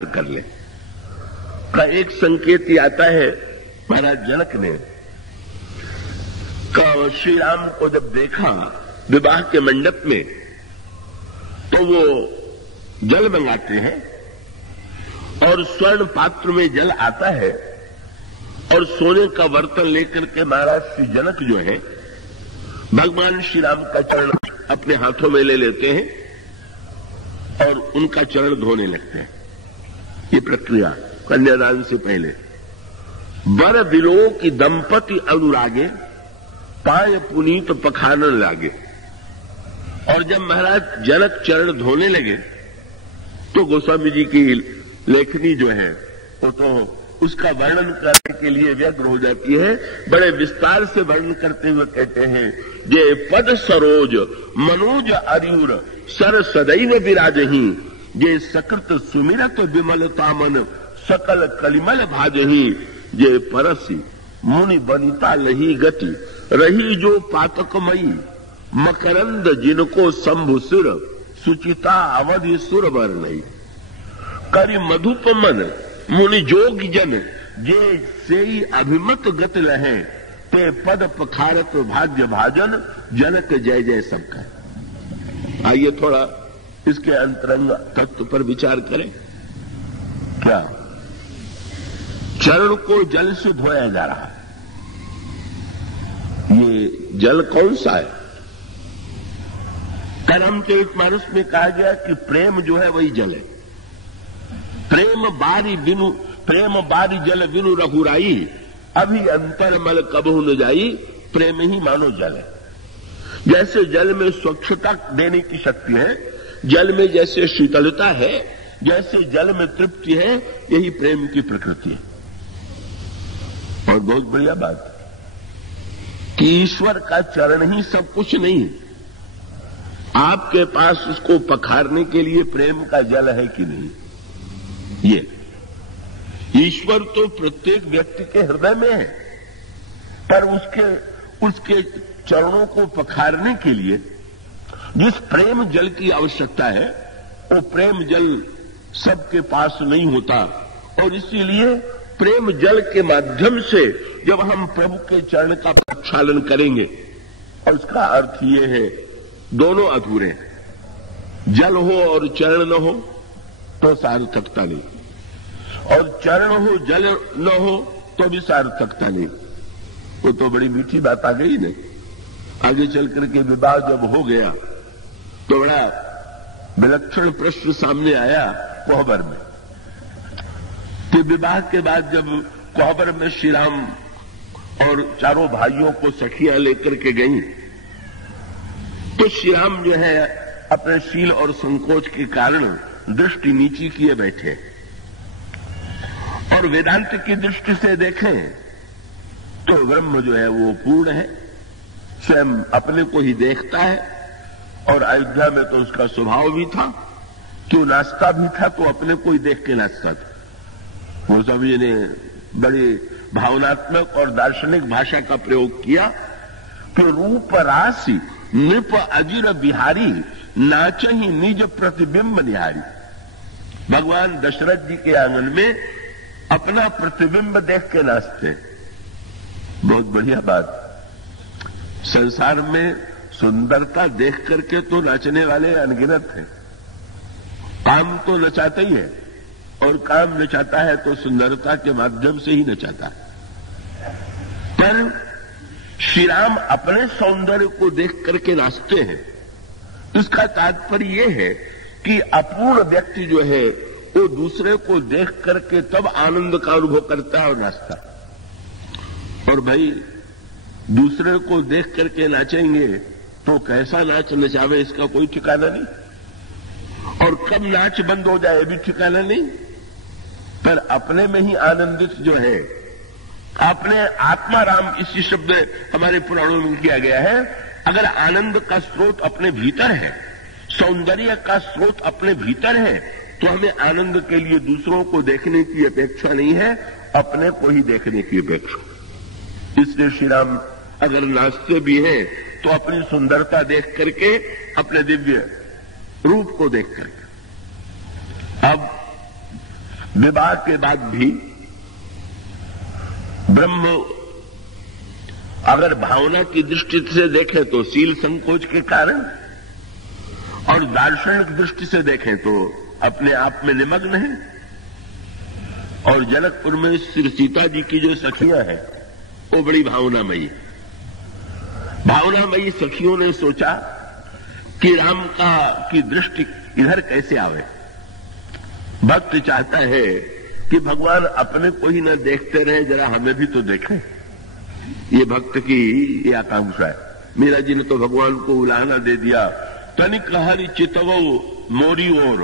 कर ले का एक संकेत ये आता है। महाराज जनक ने श्री राम को जब देखा विवाह के मंडप में तो वो जल मंगाते हैं और स्वर्ण पात्र में जल आता है और सोने का बर्तन लेकर के महाराज श्री जनक जो है भगवान श्री राम का चरण अपने हाथों में ले लेते हैं और उनका चरण धोने लगते हैं। ये प्रक्रिया कन्यादान से पहले। वर दिलों की दंपति अनुरागे पाय पुनीत पखानन लागे। और जब महाराज जनक चरण धोने लगे तो गोस्वामी जी की लेखनी जो है वो तो उसका वर्णन करने के लिए व्यग्र हो जाती है। बड़े विस्तार से वर्णन करते हुए कहते हैं, जे पद सरोज मनोज अरियुर सर सदैव विराजही, जे सकृत सुमिरत विमलता मन सकल कलिमल भाजही, जे परसी मुनि बनिता लही गति रही जो पातकमयी, मकरंद जिनको शंभु सिर सुचिता अवधि सुर वर्णई, करि मधुप मन मुनि जोग जन, जे सेई अभिमत गत लहे, ते पद पखारत भाग्य भाजन, जनक जय जय सबका। आइए थोड़ा इसके अंतरंग तत्व पर विचार करें। क्या चरण को जल से धोया जा रहा है? ये जल कौन सा है? रामचरितमानस में कहा गया कि प्रेम जो है वही जल है। प्रेम बारी जल बिनु रघुराई, अभी अंतर मल कबहु न जाई, प्रेम ही मानो जल है। जैसे जल में स्वच्छता देने की शक्ति है, जल में जैसे शीतलता है, जैसे जल में तृप्ति है, यही प्रेम की प्रकृति है। और बहुत बढ़िया बात कि ईश्वर का चरण ही सब कुछ नहीं है। आपके पास उसको पखारने के लिए प्रेम का जल है कि नहीं? ये ईश्वर तो प्रत्येक व्यक्ति के हृदय में है, पर उसके चरणों को पखारने के लिए जिस प्रेम जल की आवश्यकता है वो प्रेम जल सबके पास नहीं होता। और इसीलिए प्रेम जल के माध्यम से जब हम प्रभु के चरण का प्रक्षालन करेंगे, और उसका अर्थ ये है दोनों अधूरे हैं। जल हो और चरण न हो तो सार्थकता नहीं, और चरण हो जल न हो तो भी सार्थकता नहीं। वो तो बड़ी मीठी बात आ गई ना। आगे चलकर के विवाह जब हो गया तो बड़ा विलक्षण प्रश्न सामने आया कोहबर में कि विवाह के बाद जब कोहबर में श्री राम और चारों भाइयों को सखियां लेकर के गई तो श्री राम जो है अपने शील और संकोच के कारण दृष्टि नीची किए बैठे। और वेदांत की दृष्टि से देखें तो ब्रह्म जो है वो पूर्ण है, स्वयं अपने को ही देखता है। और अयोध्या में तो उसका स्वभाव भी था कि वो नाचता भी था तो अपने को ही देख के नाचता था। वो सभी ने बड़ी भावनात्मक और दार्शनिक भाषा का प्रयोग किया कि रूप राशि नृप अजिर बिहारी, नाचही निज प्रतिबिंब निहारी। भगवान दशरथ जी के आंगन में अपना प्रतिबिंब देख के नाचते। बहुत बढ़िया बात। संसार में सुंदरता देख करके तो नाचने वाले अनगिनत हैं। काम तो नचाता ही है, और काम नचाता है तो सुंदरता के माध्यम से ही नचाता है। पर श्री राम अपने सौंदर्य को देख करके नाचते हैं। इसका तात्पर्य यह है कि अपूर्ण व्यक्ति जो है वो दूसरे को देख करके तब आनंद का अनुभव करता है और नाचता है। और भाई दूसरे को देख करके नाचेंगे तो कैसा नाच नचावे इसका कोई ठिकाना नहीं, और कब नाच बंद हो जाए भी ठिकाना नहीं। पर अपने में ही आनंदित जो है, अपने आत्मा राम इसी शब्द हमारे पुराणों में किया गया है। अगर आनंद का स्रोत अपने भीतर है, सौंदर्य का स्रोत अपने भीतर है, तो हमें आनंद के लिए दूसरों को देखने की अपेक्षा नहीं है, अपने को ही देखने की अपेक्षा। इसलिए श्री राम अगर नाचते भी हैं तो अपनी सुंदरता देख करके, अपने दिव्य रूप को देख करके। अब विवाह के बाद भी ब्रह्म अगर भावना की दृष्टि से देखें तो शील संकोच के कारण, और दार्शनिक दृष्टि से देखें तो अपने आप में निमग्न है। और जनकपुर में श्री सीता जी की जो सखियां हैं वो बड़ी भावनामयी है। भावनामयी सखियों ने सोचा कि राम की दृष्टि इधर कैसे आवे। भक्त चाहता है कि भगवान अपने को ही न देखते रहे, जरा हमें भी तो देखें। ये भक्त की ये आकांक्षा है। मीरा जी ने तो भगवान को उलाहना दे दिया, तनिक हरि चितवो मोरी ओर,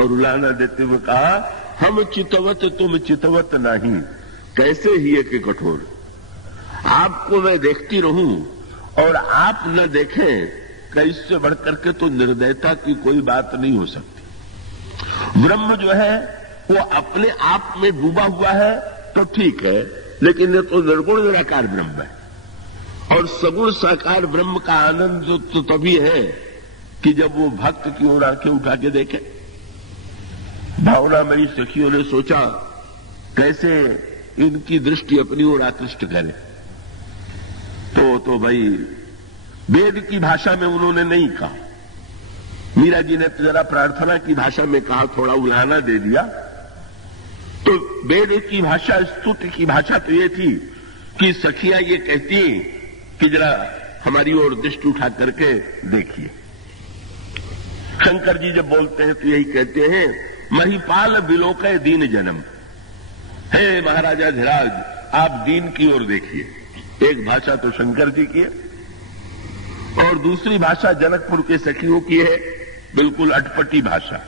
और उलाहना देते हुए कहा, हम चितवत तुम चितवत नहीं, कैसे ही के कठोर। आपको मैं देखती रहूं और आप न देखें, कैसे बढ़कर के तो निर्दयता की कोई बात नहीं हो सकती। ब्रह्म जो है वो अपने आप में डूबा हुआ है तो ठीक है, लेकिन ये तो निर्गुण निराकार ब्रह्म है। और सगुण साकार ब्रह्म का आनंद तो तभी है कि जब वो भक्त की ओर आंखें उठा के देखे। भावनामयी सखियों ने सोचा कैसे इनकी दृष्टि अपनी ओर आकृष्ट करे। तो भाई वेद की भाषा में उन्होंने नहीं कहा, मीरा जी ने तो जरा प्रार्थना की भाषा में कहा, थोड़ा उलाहना दे दिया। तो वेद की भाषा, स्तुति की भाषा तो ये थी कि सखियां ये कहती कि जरा हमारी ओर दृष्टि उठा करके देखिए। शंकर जी जब बोलते हैं तो यही कहते हैं, महिपाल बिलोकय दीन जन्म, हे महाराजा धीराज आप दीन की ओर देखिए। एक भाषा तो शंकर जी की है और दूसरी भाषा जनकपुर के सखियों की है, बिल्कुल अटपटी भाषा।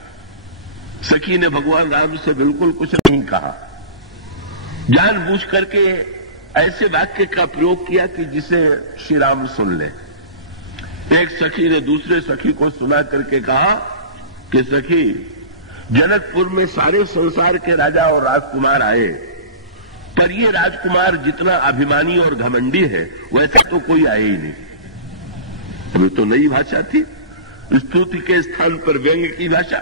सखी ने भगवान राम से बिल्कुल कुछ नहीं कहा, जानबूझ करके ऐसे वाक्य का प्रयोग किया कि जिसे श्री राम सुन ले। एक सखी ने दूसरे सखी को सुना करके कहा कि सखी, जनकपुर में सारे संसार के राजा और राजकुमार आए, पर ये राजकुमार जितना अभिमानी और घमंडी है वैसा तो कोई आया ही नहीं। अभी तो नई भाषा थी, स्तुति के स्थान पर व्यंग्य की भाषा।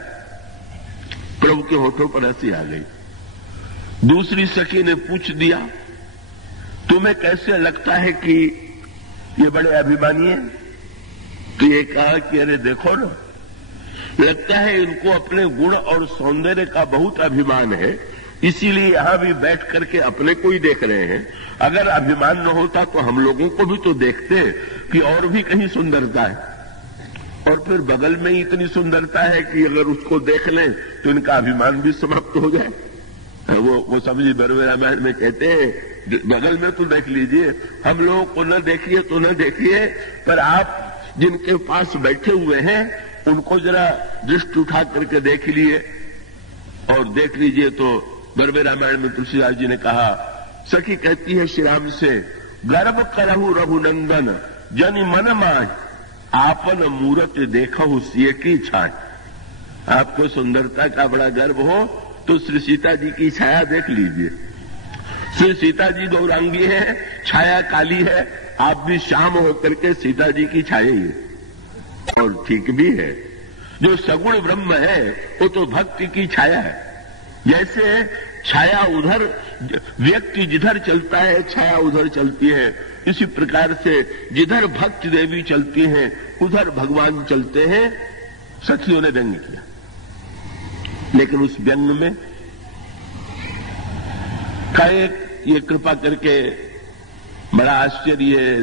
प्रभु के होठों पर हंसी आ गई। दूसरी सखी ने पूछ दिया, तुम्हें कैसे लगता है कि ये बड़े अभिमानी हैं? तो ये कहा कि अरे देखो ना, लगता है इनको अपने गुण और सौंदर्य का बहुत अभिमान है, इसीलिए यहां भी बैठ करके अपने को ही देख रहे हैं। अगर अभिमान न होता तो हम लोगों को भी तो देखते कि और भी कहीं सुंदरता है, और फिर बगल में ही इतनी सुंदरता है कि अगर उसको देख लें तो इनका अभिमान भी समाप्त हो जाए। वो समझी बरवे रामायण में कहते हैं, बगल में तो देख लीजिए, हम लोगों को न देखिए तो न देखिए, पर आप जिनके पास बैठे हुए हैं उनको जरा दृष्टि उठा करके देख लिए और देख लीजिए। तो बरवे रामायण में तुलसीदास जी ने कहा, सखी कहती है श्री राम से, गर्भ करहु रघुनंदन जनि मन माय, आपन मूरत देखहु सिय की छाय। आपको सुंदरता का बड़ा गर्व हो तो श्री सीता जी की छाया देख लीजिए। श्री सीता जी गौरांगी है, छाया काली है, आप भी शाम होकर के सीता जी की छाया ही है। और ठीक भी है, जो सगुण ब्रह्म है वो तो भक्ति की छाया है। जैसे छाया उधर, व्यक्ति जिधर चलता है छाया उधर चलती है, इसी प्रकार से जिधर भक्ति देवी चलती है उधर भगवान चलते हैं। सखियों ने व्यंग किया, लेकिन उस व्यंग में ये कृपा करके बड़ा आश्चर्य है।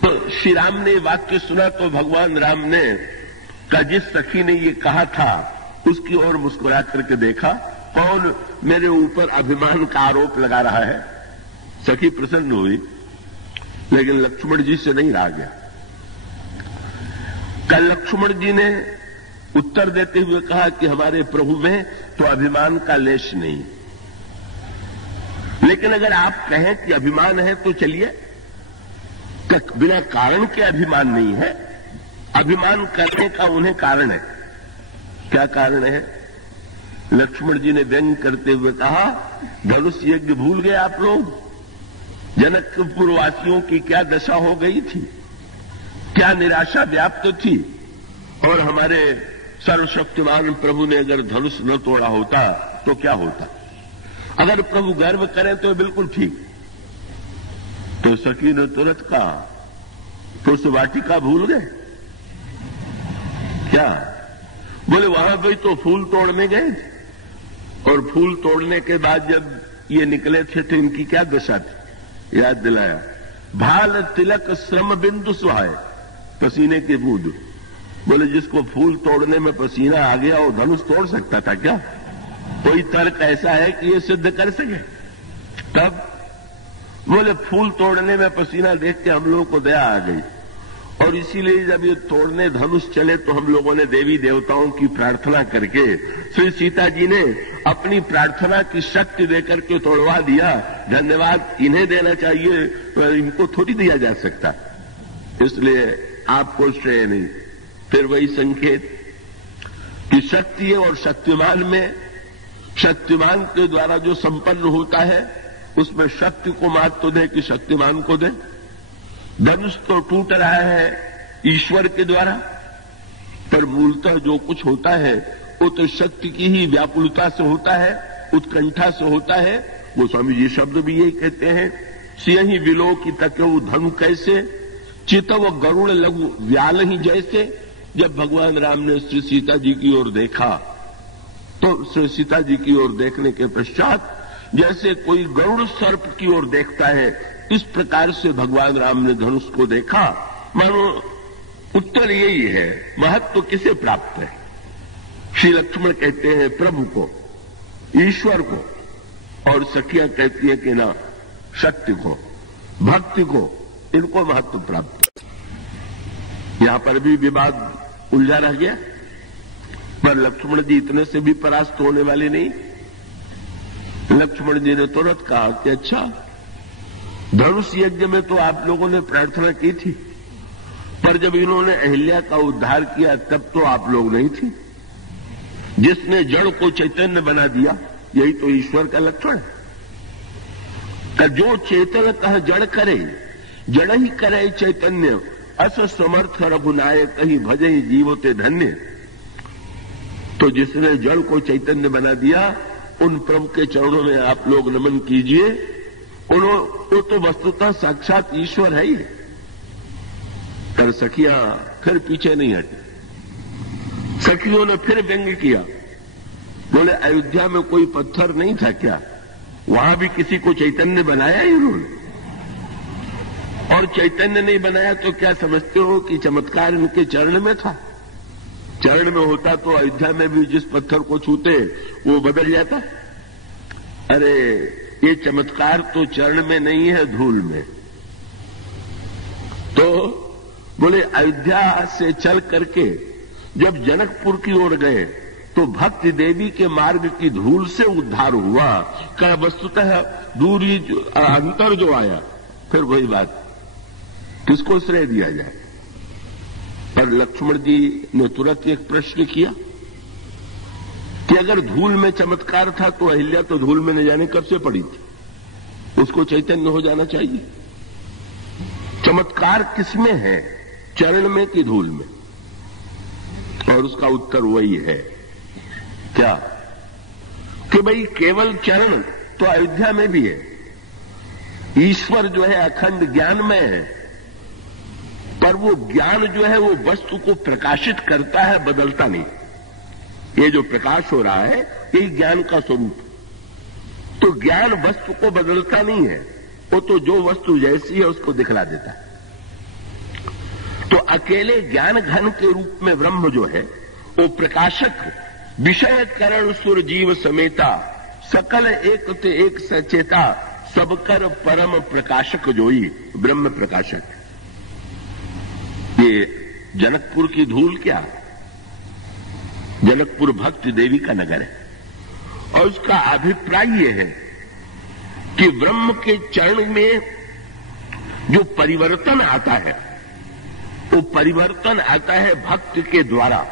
तो श्री राम ने वाक्य सुना तो भगवान राम ने का जिस सखी ने ये कहा था उसकी ओर मुस्कुरा करके देखा, कौन मेरे ऊपर अभिमान का आरोप लगा रहा है। सखी प्रसन्न हुई, लेकिन लक्ष्मण जी से नहीं रहा गया। कल लक्ष्मण जी ने उत्तर देते हुए कहा कि हमारे प्रभु में तो अभिमान का लेश नहीं, लेकिन अगर आप कहें कि अभिमान है तो चलिए, बिना कारण के अभिमान नहीं है, अभिमान करने का उन्हें कारण है। क्या कारण है? लक्ष्मण जी ने व्यंग करते हुए कहा, धनुष यज्ञ भूल गए आप लोग? जनकपुर वासियों की क्या दशा हो गई थी, क्या निराशा व्याप्त थी, और हमारे सर्वशक्तिमान प्रभु ने अगर धनुष न तोड़ा होता तो क्या होता? अगर प्रभु गर्व करें तो बिल्कुल ठीक। तो सखी ने तुरंत कहा, तो उस वाटिका भूल गए क्या? बोले वहां भी तो फूल तोड़ने गए थे, और फूल तोड़ने के बाद जब ये निकले थे तो इनकी क्या दशा थी? याद दिलाया, भाल तिलक श्रम बिंदु सुहाए, पसीने की बूंद। बोले जिसको फूल तोड़ने में पसीना आ गया वो धनुष तोड़ सकता था क्या? कोई तर्क ऐसा है कि ये सिद्ध कर सके? तब बोले फूल तोड़ने में पसीना देख के हम लोगों को दया आ गई, और इसीलिए जब ये तोड़ने धनुष चले तो हम लोगों ने देवी देवताओं की प्रार्थना करके श्री सीता जी ने अपनी प्रार्थना की शक्ति देकर के तोड़वा दिया। धन्यवाद इन्हें देना चाहिए, तो इनको थोड़ी दिया जा सकता, इसलिए आपको श्रेय नहीं। फिर वही संकेत कि शक्ति है, और शक्तिमान में शक्तिमान के द्वारा जो संपन्न होता है उसमें शक्ति को मात तो दे कि शक्तिमान को दे। धनुष तो टूट रहा है ईश्वर के द्वारा, पर मूलतः जो कुछ होता है वो तो शक्ति की ही व्याकुलता से होता है, उत्कंठा से होता है। वो स्वामी जी शब्द भी यही कहते हैं, सिंह विलो की तकऊ धनु कैसे, चितव गरुड़ लघु व्याल ही जैसे। जब भगवान राम ने श्री सीता जी की ओर देखा तो श्री सीता जी की ओर देखने के पश्चात जैसे कोई गरुड़ सर्प की ओर देखता है, इस प्रकार से भगवान राम ने धनुष को देखा। मानो उत्तर यही है, महत्व किसे प्राप्त है? श्री लक्ष्मण कहते हैं प्रभु को, ईश्वर को, और सखियां कहती है कि ना शक्ति को, भक्ति को, इनको महत्व प्राप्त है। यहां पर भी विवाद उलझा रह गया, पर लक्ष्मण जी इतने से भी परास्त होने वाले नहीं। लक्ष्मण जी ने तुरंत कहा कि अच्छा, धनुष यज्ञ में तो आप लोगों ने प्रार्थना की थी, पर जब इन्होंने अहिल्या का उद्धार किया तब तो आप लोग नहीं थे। जिसने जड़ को चैतन्य बना दिया, यही तो ईश्वर का लक्षण है। जो चेतन कह जड़ करे, जड़ ही करे चैतन्य, अस समर्थ रघुनायक ही भजे ही जीवोते धन्य। तो जिसने जड़ को चैतन्य बना दिया, उन प्रभु के चरणों में आप लोग नमन कीजिए। वो तो वस्तुतः साक्षात ईश्वर है ही। पर सखियां फिर पीछे नहीं हटी। सखियों ने फिर व्यंग किया, बोले अयोध्या में कोई पत्थर नहीं था क्या? वहां भी किसी को चैतन्य बनाया ही उन्होंने, और चैतन्य नहीं बनाया तो क्या समझते हो कि चमत्कार इनके चरण में था? चरण में होता तो अयोध्या में भी जिस पत्थर को छूते वो बदल जाता। अरे ये चमत्कार तो चरण में नहीं है, धूल में। तो बोले अयोध्या से चल करके जब जनकपुर की ओर गए तो भक्ति देवी के मार्ग की धूल से उद्धार हुआ। क्या वस्तुतः दूरी अंतर जो आया, फिर वही बात, किसको श्रेय दिया जाए? पर लक्ष्मण जी ने तुरंत एक प्रश्न किया कि अगर धूल में चमत्कार था तो अहिल्या तो धूल में न जाने कब से पड़ी थी, उसको चैतन्य हो जाना चाहिए। चमत्कार किसमें है, चरण में कि धूल में? और उसका उत्तर वही है, क्या कि भाई केवल चरण तो अयोध्या में भी है। ईश्वर जो है अखंड ज्ञानमय है, पर वो ज्ञान जो है वो वस्तु को प्रकाशित करता है, बदलता नहीं। ये जो प्रकाश हो रहा है यही ज्ञान का स्वरूप। तो ज्ञान वस्तु को बदलता नहीं है, वो तो जो वस्तु जैसी है उसको दिखला देता है। तो अकेले ज्ञान घन के रूप में ब्रह्म जो है वो प्रकाशक, विषय करण सुर जीव समेता, सकल एक ते एक सचेता, सबकर परम प्रकाशक जोई, ब्रह्म प्रकाशक। ये जनकपुर की धूल क्या? जनकपुर भक्ति देवी का नगर है, और उसका अभिप्राय यह है कि ब्रह्म के चरण में जो परिवर्तन आता है वो परिवर्तन आता है भक्ति के द्वारा।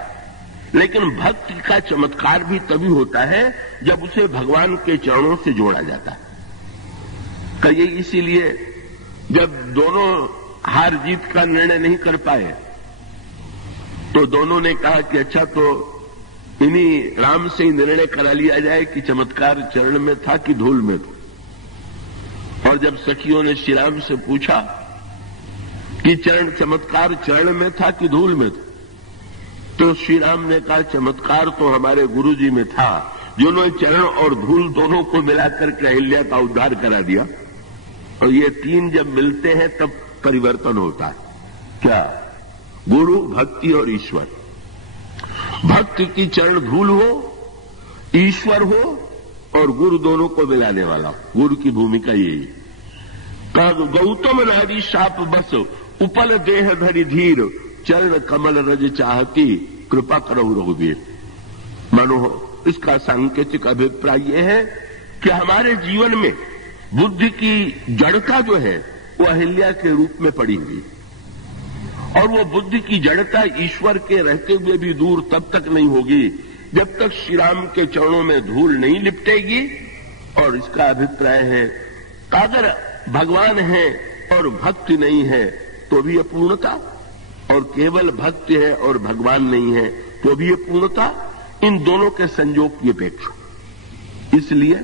लेकिन भक्ति का चमत्कार भी तभी होता है जब उसे भगवान के चरणों से जोड़ा जाता है। कहिए इसीलिए जब दोनों हार जीत का निर्णय नहीं कर पाए तो दोनों ने कहा कि अच्छा तो इन्हीं राम से ही निर्णय करा लिया जाए कि चमत्कार चरण में था कि धूल में था। और जब सखियों ने श्री राम से पूछा कि चमत्कार चरण में था कि धूल में था, तो श्री राम ने कहा चमत्कार तो हमारे गुरुजी में था, जिन्होंने चरण और धूल दोनों को मिलाकर के अहिल्या का उद्धार करा दिया। और ये तीन जब मिलते हैं तब परिवर्तन होता है। क्या? गुरु, भक्ति और ईश्वर। भक्त की चरण धूल हो, ईश्वर हो और गुरु दोनों को मिलाने वाला। गुरु की भूमिका यही। गौतम नारी शाप बस उपल देह धरि धीर, चरण कमल रज चाहती कृपा करो रघुवीर। मानो इसका सांकेतिक अभिप्राय यह है कि हमारे जीवन में बुद्धि की जड़ता जो है वो अहिल्या के रूप में पड़ी हुई, और वो बुद्धि की जड़ता ईश्वर के रहते हुए भी दूर तब तक नहीं होगी जब तक श्री राम के चरणों में धूल नहीं लिपटेगी। और इसका अभिप्राय है अगर भगवान है और भक्ति नहीं है तो भी अपूर्णता, और केवल भक्ति है और भगवान नहीं है तो भी अपूर्णता। इन दोनों के संयोग की अपेक्षा। इसलिए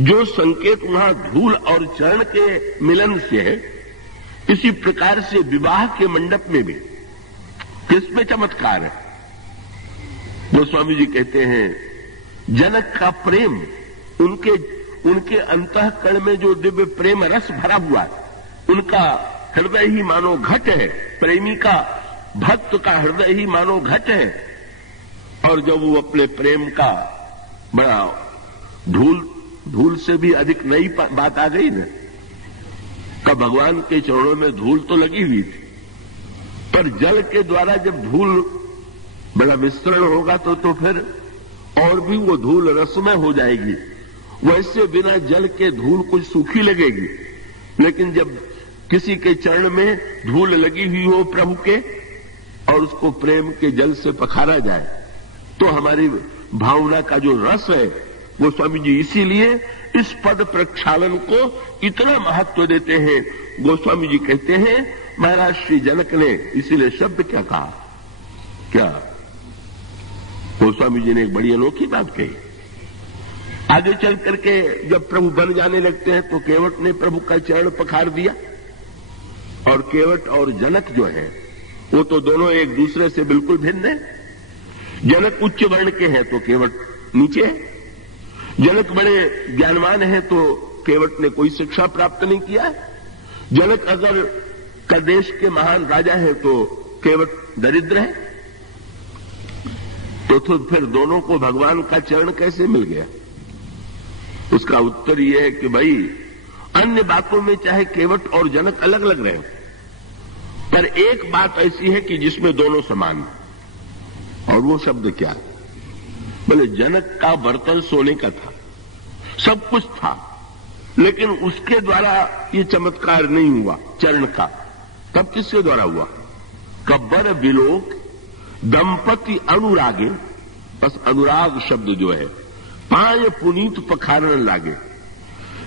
जो संकेत वहां धूल और चरण के मिलन से है, इसी प्रकार से विवाह के मंडप में भी किसमें चमत्कार है। गोस्वामी जी कहते हैं जनक का प्रेम, उनके अंतःकरण में जो दिव्य प्रेम रस भरा हुआ है, उनका हृदय ही मानो घट है। प्रेमी का, भक्त का हृदय ही मानो घट है। और जब वो अपने प्रेम का बड़ा धूल से भी अधिक नई बात आ गई ना, का भगवान के चरणों में धूल तो लगी हुई थी, पर जल के द्वारा जब धूल बड़ा मिश्रण होगा तो फिर और भी वो धूल रसमय हो जाएगी। वैसे बिना जल के धूल कुछ सूखी लगेगी, लेकिन जब किसी के चरण में धूल लगी हुई हो प्रभु के और उसको प्रेम के जल से पखारा जाए तो हमारी भावना का जो रस है वो स्वामी जी इसीलिए इस पद प्रक्षालन को इतना महत्व देते हैं। गोस्वामी जी कहते हैं महाराज श्री जनक ने इसीलिए शब्द क्या कहा। क्या? गोस्वामी जी ने एक बड़ी अनोखी बात कही। आगे चल करके जब प्रभु बन जाने लगते हैं तो केवट ने प्रभु का चरण पखार दिया, और केवट और जनक जो है वो तो दोनों एक दूसरे से बिल्कुल भिन्न है। जनक उच्च वर्ण के हैं तो केवट नीचे है। जनक बड़े ज्ञानवान है तो केवट ने कोई शिक्षा प्राप्त नहीं किया। जनक अगर का देश के महान राजा है तो केवट दरिद्र है। तो फिर दोनों को भगवान का चरण कैसे मिल गया? उसका उत्तर यह है कि भाई अन्य बातों में चाहे केवट और जनक अलग अलग रहे, पर एक बात ऐसी है कि जिसमें दोनों समान हैं। और वो शब्द क्या? बोले जनक का बर्तन सोने का था, सब कुछ था, लेकिन उसके द्वारा ये चमत्कार नहीं हुआ चरण का। तब किसके द्वारा हुआ? कब्बर विलोक दंपति अनुरागे, बस अनुराग शब्द जो है, पाय पुनीत पखारन लागे।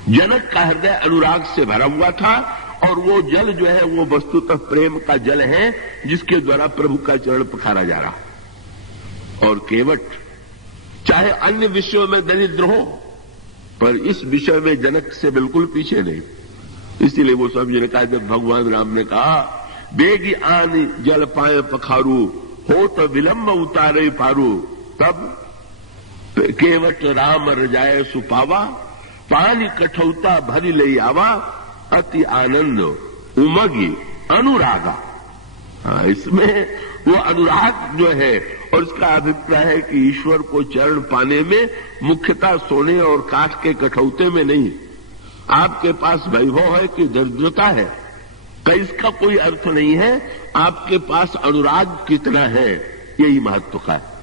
जनक का हृदय अनुराग से भरा हुआ था, और वो जल जो है वो वस्तुतः प्रेम का जल है जिसके द्वारा प्रभु का चरण पखारा जा रहा। और केवट चाहे अन्य विषयों में दरिद्र हो, पर इस विषय में जनक से बिल्कुल पीछे नहीं। इसीलिए वो सब जी ने कहा, जब भगवान राम ने कहा बेगी आन जल पाए पखारू, हो तो विलंब उतारे पारू, तब केवट राम रजाए सुपावा, पानी कठौता भरी ले आवा, अति आनंद उमगी अनुरागा। इसमें वो अनुराग जो है, और इसका अभिप्राय है कि ईश्वर को चरण पाने में मुख्यतः सोने और काठ के कठौते में नहीं, आपके पास वैभव है कि दरिद्रता है, कहीं इसका कोई अर्थ नहीं है। आपके पास अनुराग कितना है, यही महत्व का है।